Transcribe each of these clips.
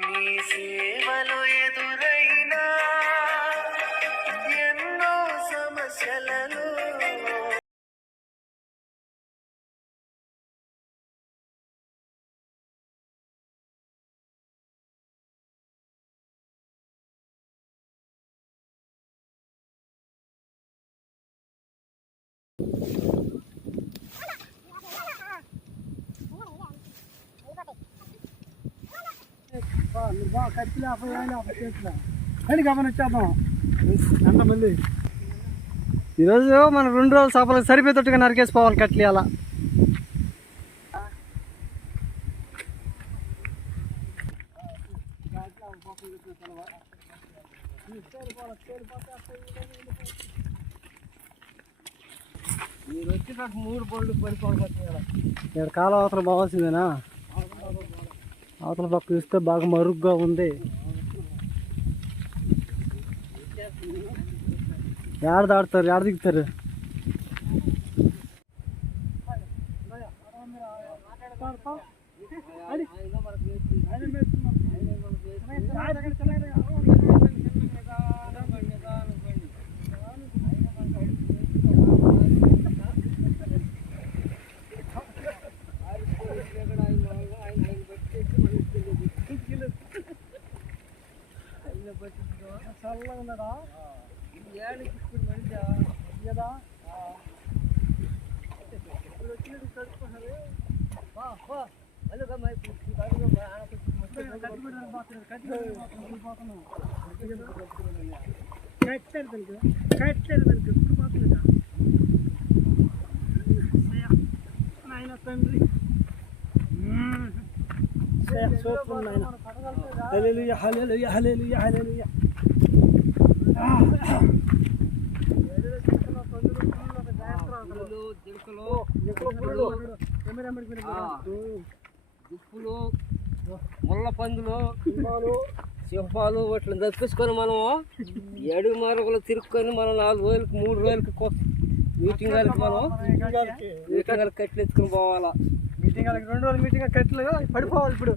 నీ సేవలో ఎదురైనా ఎన్నో సమస్యలను ఈరోజు మనం 2 రోజుల చేపలకు సరిపోయేటట్టుగా నరికేసిపోవాలి కట్లి అలా. మీరు వచ్చేటప్పుడు 3 బళ్ళు పడిపోవాలి. ఇక్కడ కాలం అవతల బాగాల్సిందేనా? అవతల పక్క చూస్తే బాగా మరుగుగా ఉంది. ఏడ దాడుతారు, ఏడ దిగుతారు? చల్లగా ఉన్నాడా? ఏళ్ళకి ఇప్పుడు మంచిగా కదా ఇప్పుడు వచ్చినట్టు చదువుకున్నారు. నాయన తండ్రి హల్లెలూయా హల్లెలూయా హల్లెలూయా హల్లెలూయా. దుప్పులు, ముళ్ళ పందులు, సింహాలు వాటిని తప్పించుకొని మనము అడుగు మార్గంలో తిరుక్కొని మనం 4 రోజులకి 3 రోజులకి మీటింగ్ మనం కట్లు ఎత్తుకొని పోవాలా. మీటింగ్ 2 రోజులు మీటింగ్ కట్లు పడిపోవాలి. ఇప్పుడు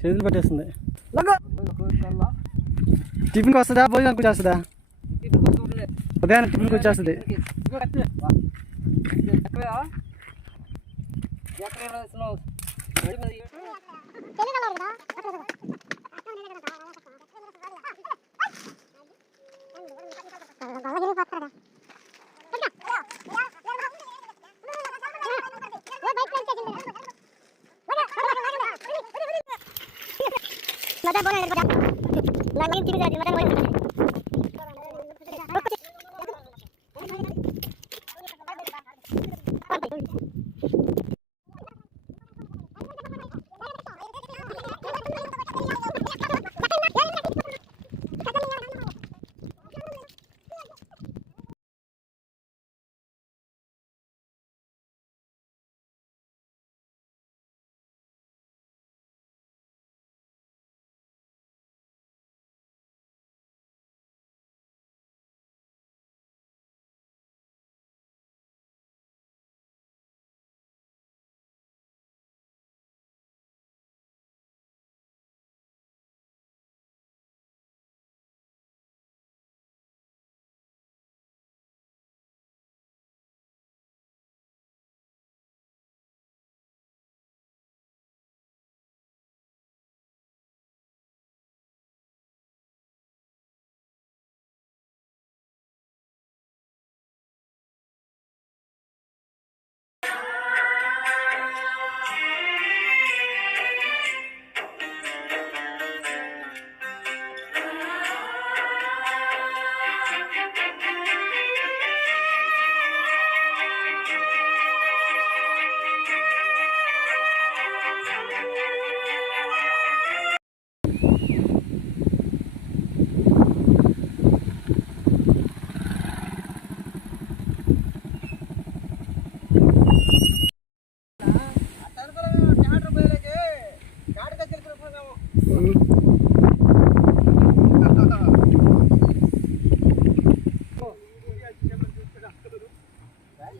చేతులు పట్టేస్తుంది. టిఫిన్కి వస్తుందా, భోజనానికి వచ్చేస్తుందా? ఉదయాన్నే టిఫిన్కి వచ్చేస్తుంది.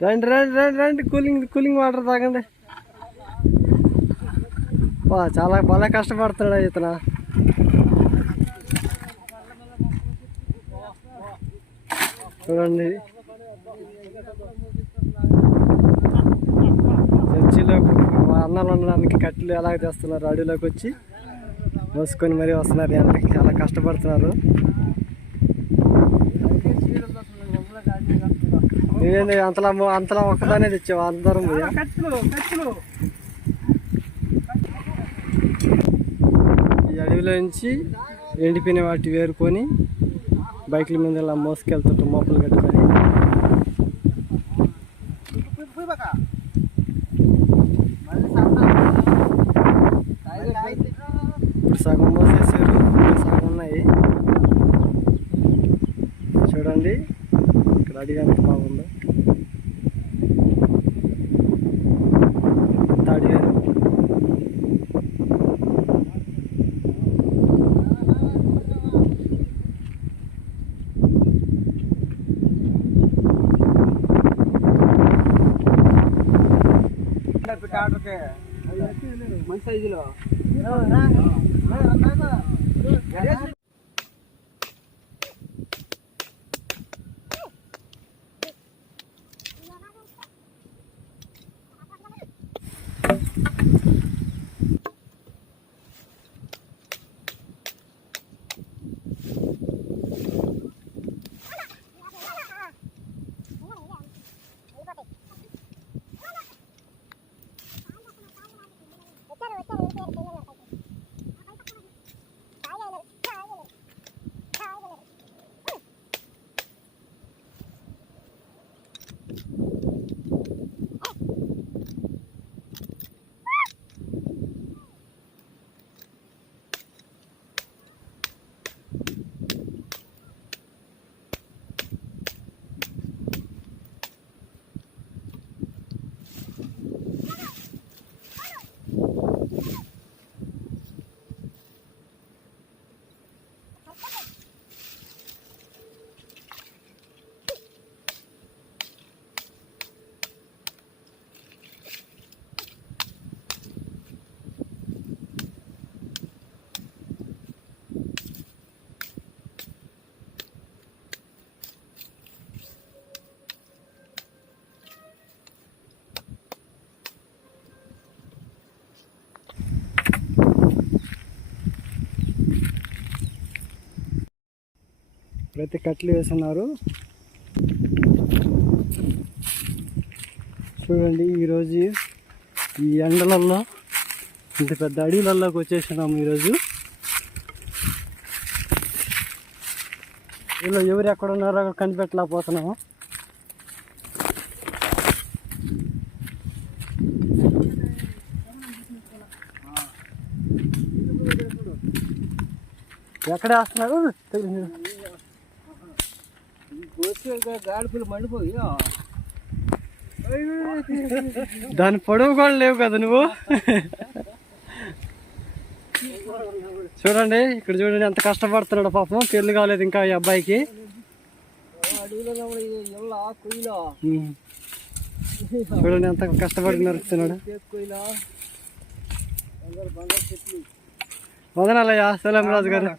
రండి రండి రండి రండి, కూలింగ్ వాటర్ తాగండి. చాలా బాగా కష్టపడుతున్నాడు ఇతను. చూడండి, చర్చిలో అన్నాలు ఉండడానికి కట్టెలు ఎలాగ తెస్తున్నారు, అడవిలోకి వచ్చి మోసుకొని మరీ వస్తున్నారు. ఎండకి చాలా కష్టపడుతున్నారు. నేనేంది అంతలా ఒక్కదానే తెచ్చావు, అందరం ఈ అడవిలో నుంచి ఎండిపోయిన వాటి వేరుకొని బైకుల మీద ఇలా మోసుకెళ్తుంటాం, మోపులు కట్టుకొని. ఇప్పుడు సగం మోసేసారు, ఇంకా సగం ఉన్నాయి. చూడండి ఇక్కడ అడిగి ఎంత బాగుందో. ఎంత అడిగారు. మంచి సైజులో ఇప్పుడైతే కట్టెలు వేస్తున్నారు. చూడండి, ఈరోజు ఈ ఎండలలో ఇంత పెద్ద అడవులలోకి వచ్చేసినాము. ఈరోజు వీళ్ళు ఎవరు ఎక్కడ ఉన్నారో కనిపెట్టలేకపోతున్నాము. ఎక్కడ వేస్తున్నారు? గాడిపలు మండిపోయి దాని పొడవు కూడా లేవు కదా నువ్వు. చూడండి, ఇక్కడ చూడండి ఎంత కష్టపడుతున్నాడు పాపం. పెళ్లి కాలేదు ఇంకా ఈ అబ్బాయికి. చూడండి ఎంత కష్టపడి నడుస్తున్నాడు. వదనాలయ్యా సలాం రాజు గారు.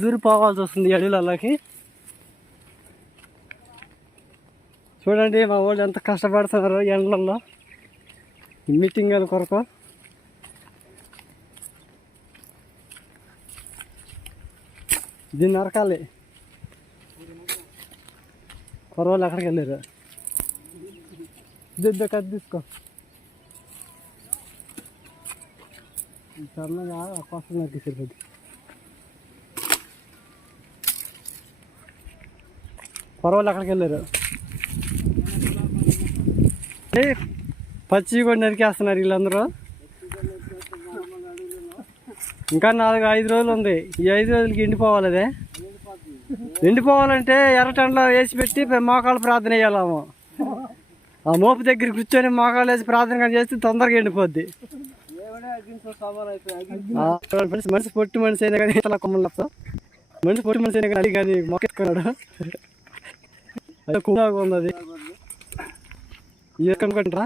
దూరు పోవాల్సి వస్తుంది అడవులకి. చూడండి మా వాళ్ళు ఎంత కష్టపడుతున్నారు ఎండలలో మీటింగుల కొరకు. దీన్ని నరకాలి. కొరవాళ్ళు ఎక్కడికి వెళ్ళారు? కత్తి తీసుకో. సన్నగా కోసం నరికేసారు. కొరవాళ్ళు ఎక్కడికి వెళ్ళారు? పచ్చి కూడా నరికేస్తున్నారు వీళ్ళందరూ. ఇంకా 4-5 రోజులు ఉంది. ఈ 5 రోజులకి ఎండిపోవాలి. అదే ఎండిపోవాలంటే ఎర్రటండలో వేసి పెట్టి మోకాళ్ళు ప్రార్థన చేయాలేమో. ఆ మోపు దగ్గర కూర్చొని మోకాళ్ళు వేసి ప్రార్థన చేస్తే తొందరగా ఎండిపోద్ది. మనిషి పొట్టి మనిషి అయినా కానీ ఇట్లా కొమ్మలు మనిషి పొట్టి మనిషి అయినా కానీ కానీ మొక్కెత్తుకున్నాడు. కుమ్మగా ఉంది అది. ఎక్కనుకుంటారా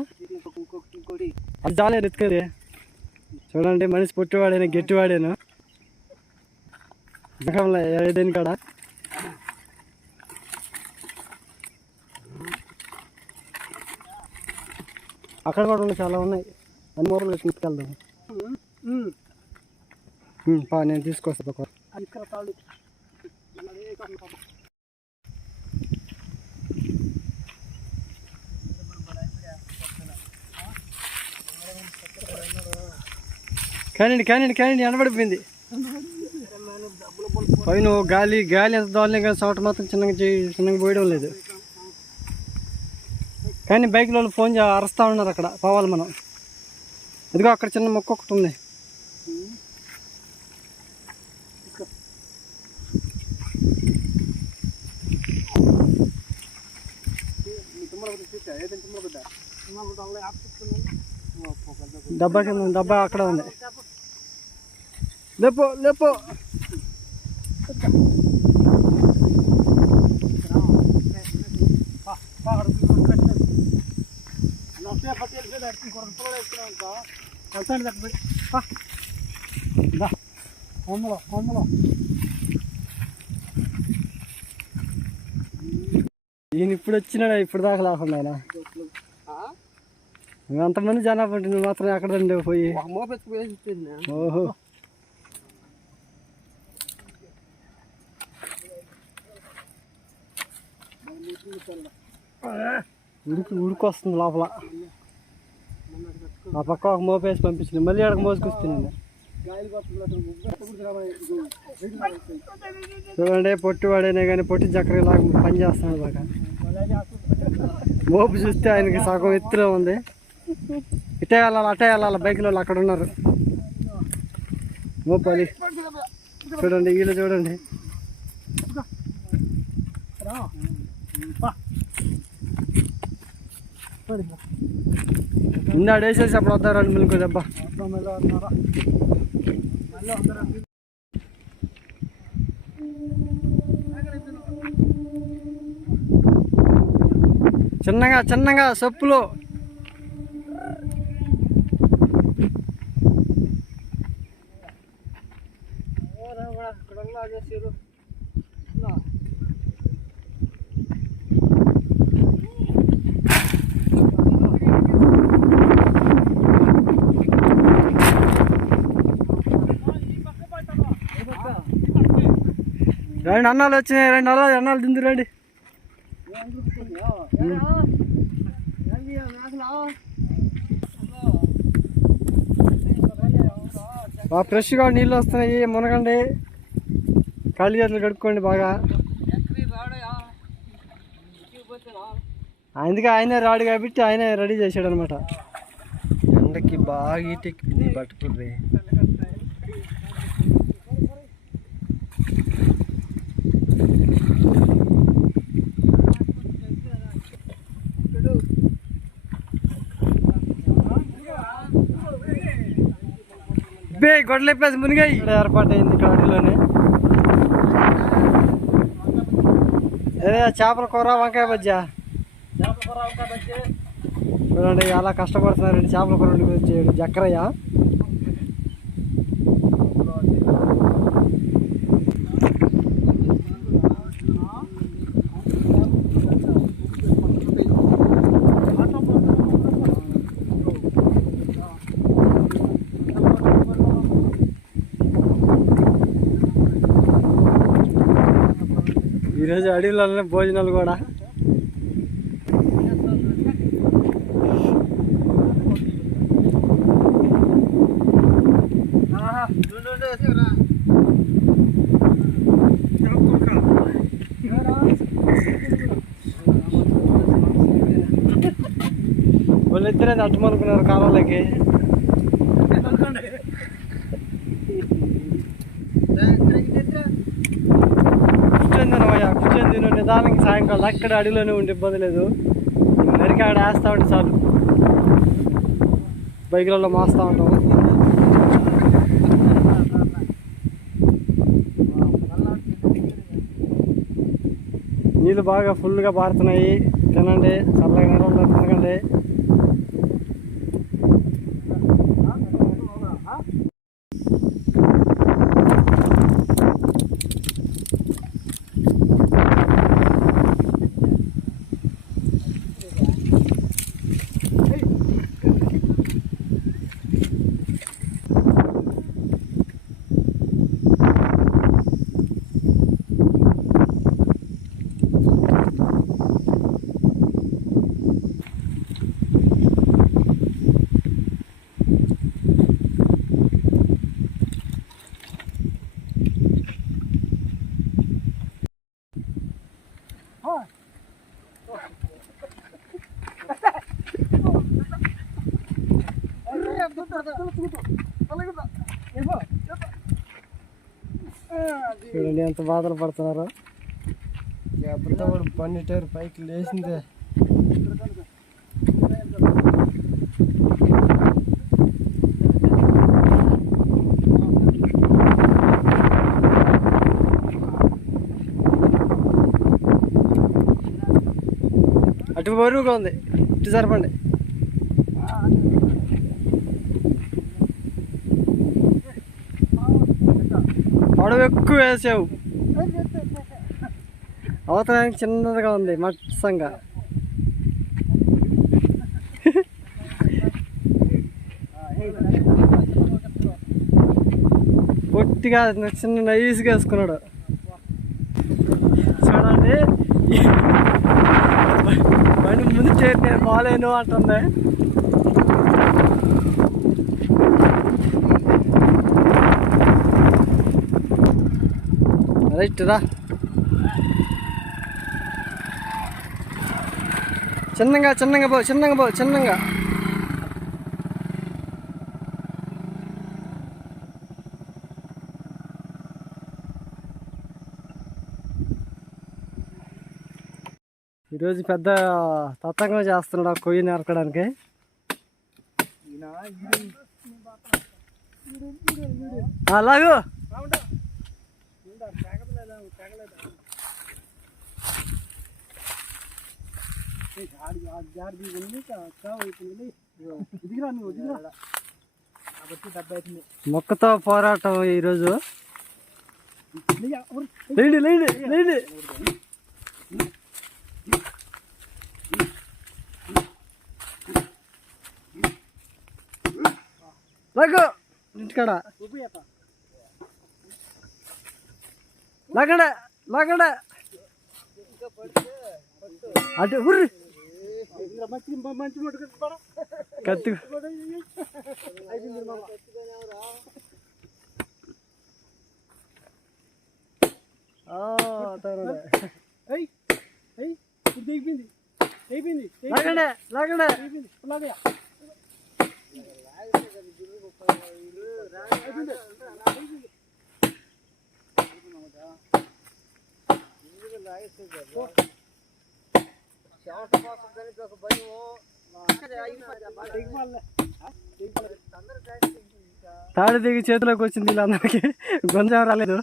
అది చాలేదు ఎత్తుకది. చూడండి మనిషి పొట్టివాడైనా గట్టివాడేను ఏదైనా కాడ. అక్కడ కూడా ఉన్నాయి, చాలా ఉన్నాయి. అన్ని మూరలు తీసుకెళ్దాం. నేను తీసుకొస్తా. కానీ ఎనబడిపోయింది పైన. గాలి ఎంత దోలనే కానీ సౌండ్ మాత్రం చిన్నగా పోయడం లేదు. కానీ బైక్లో ఫోన్ అరుస్తూ ఉన్నారు. అక్కడ పోవాలి మనం. ఇదిగో అక్కడ చిన్న మొక్క ఒకటి ఉంది. డబ్బా అక్కడ ఉంది. లేపో ఈయన ఇప్పుడు వచ్చినాడా? ఇప్పుడు దాకా లేకుండా ఆయన. అంతమంది జనాభా ఉంటుంది, నువ్వు మాత్రం ఎక్కడ పోయి. ఓహో ఉడికొస్తుంది లోపల. ఆ పక్క ఒక మోపేసి పంపించింది, మళ్ళీ అక్కడికి మోసుకొస్తుంది. చూడండి పొట్టి వాడైనా కానీ పొట్టి చక్కెరలాగా పని చేస్తున్నాడు బాగా. మోపు చూస్తే ఆయనకి సగం ఎత్తులో ఉంది. అటే వెళ్ళాలి బైక్లో అక్కడ ఉన్నారు. మోపాలి చూడండి, వీళ్ళు చూడండి. ఇందాడు వేసేసి అప్పుడు వద్దారండి మిల్కో దెబ్బ. చిన్నగా సొప్పులు. రెండు అన్నాలు వచ్చినాయి, 2 అన్నాలు తింది రండి. బాగా ఫ్రెష్గా నీళ్ళు వస్తున్నాయి. మునగండి, కాళ్ళు చేతులు కడుక్కోండి బాగా. అందుకే ఆయనే రాడు కాబట్టి ఆయనే రెడీ చేశాడు అనమాట. ఎండకి బాగా ఈటెక్కింది పట్టుకుర్రి. గొడ్డలేపేసి మునిగాయి. ఏర్పాటు అయింది ఇక్కడ అడవిలోనే. అదే చేపల కూర, వంకాయ బజ్జా. చూడండి అలా కష్టపడుతున్నారండి చేపల కూర వచ్చేయడు జక్కరయ్య. ఈరోజు అడవిలోనే భోజనాలు కూడా. వాళ్ళిద్దరే తట్టమనుకున్నారు కాలంలోకి. కూర్చొని తినవయ్యా, కూర్చొని తిను నిదానికి. సాయంకాలం అక్కడ అడిలోనే ఉండి ఇబ్బంది లేదు. నరికి ఆడ వేస్తూ ఉంటే చాలు, బైకులలో మోస్తూ ఉంటాం. నీళ్ళు బాగా ఫుల్గా పారుతున్నాయి. తినండి, చల్లగా నీళ్ళు తినకండి. చూడండి ఎంత బాధలు పడుతున్నారో. ఎప్పుడైతే వాడు బండి టైర్ పైకి లేచిందే. అటు బరువుగా ఉంది, ఇటు సరిపండి. పొడవు ఎక్కువ వేసావు, అవతరానికి చిన్నదిగా ఉంది మత్సంగా. పొట్టిగా చిన్న నైస్గా వేసుకున్నాడు. చూడండి, బండి ముందు చేతి నేను బాగాలేను అంటుంది. రైట్ రా, చిన్నగా చిన్నగా పో, చిన్నగా పో, చిన్నగా. ఈరోజు పెద్ద తతంగం చేస్తున్నాడు ఆ కొయ్యి నరకడానికి. అలాగూ మొక్కతో పోరాటం ఈరోజు. లేండి లేండి లేండి. లాగో ఇంటికాడ లాగడ లాగడ అటు ఊర్రి కత్తి. లాగండి లాగండి. తాడు దిగి చేతిలోకి వచ్చింది వీళ్ళందరికీ, గొంజం రాలేదు.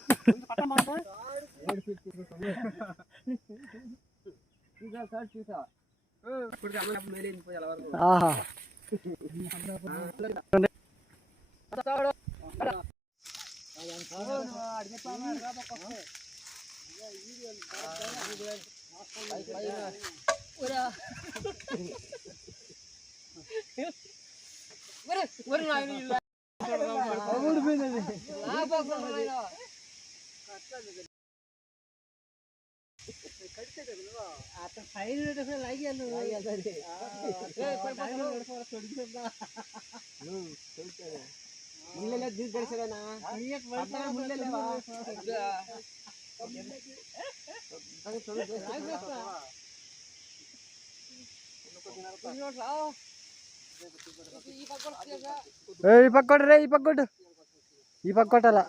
ఆహా ఈ పక్క కొట్టు రే, ఈ పక్క కొట్టు, ఈ పక్క కొట్టాలా.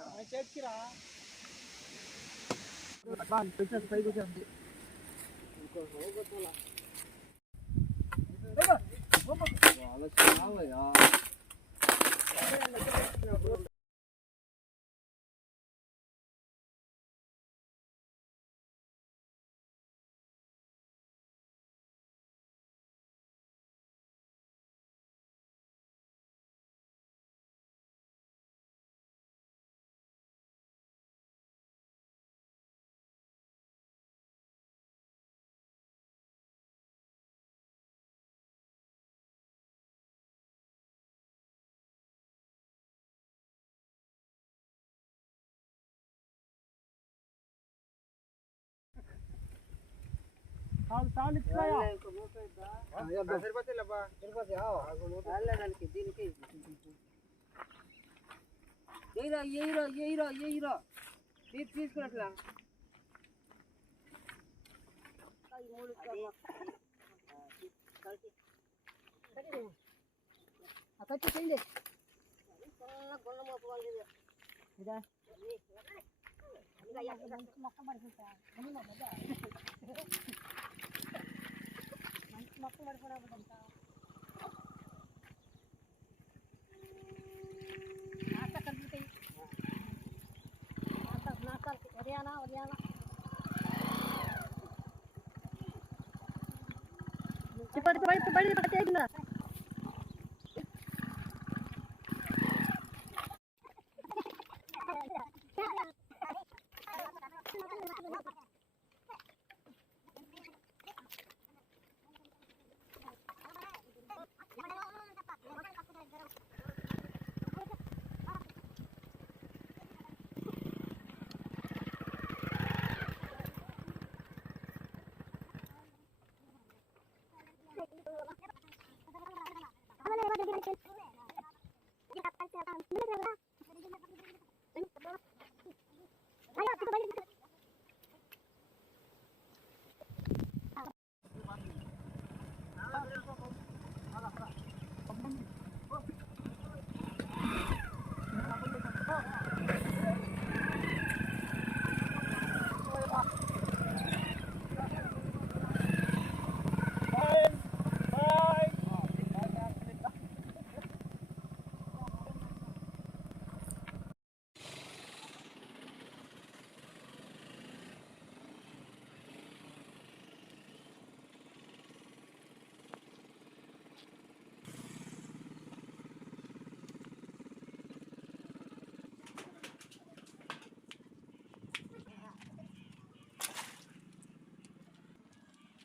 తీసుకున్నట్లా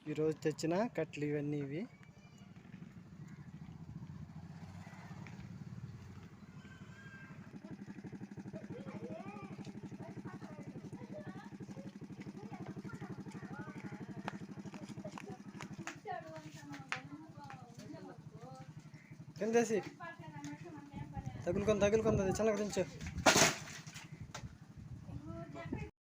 ఈరోజు తెచ్చిన కట్లు ఇవన్నీ ఇవి. కిందేసి తగులుకొని చిన్నగా దించు.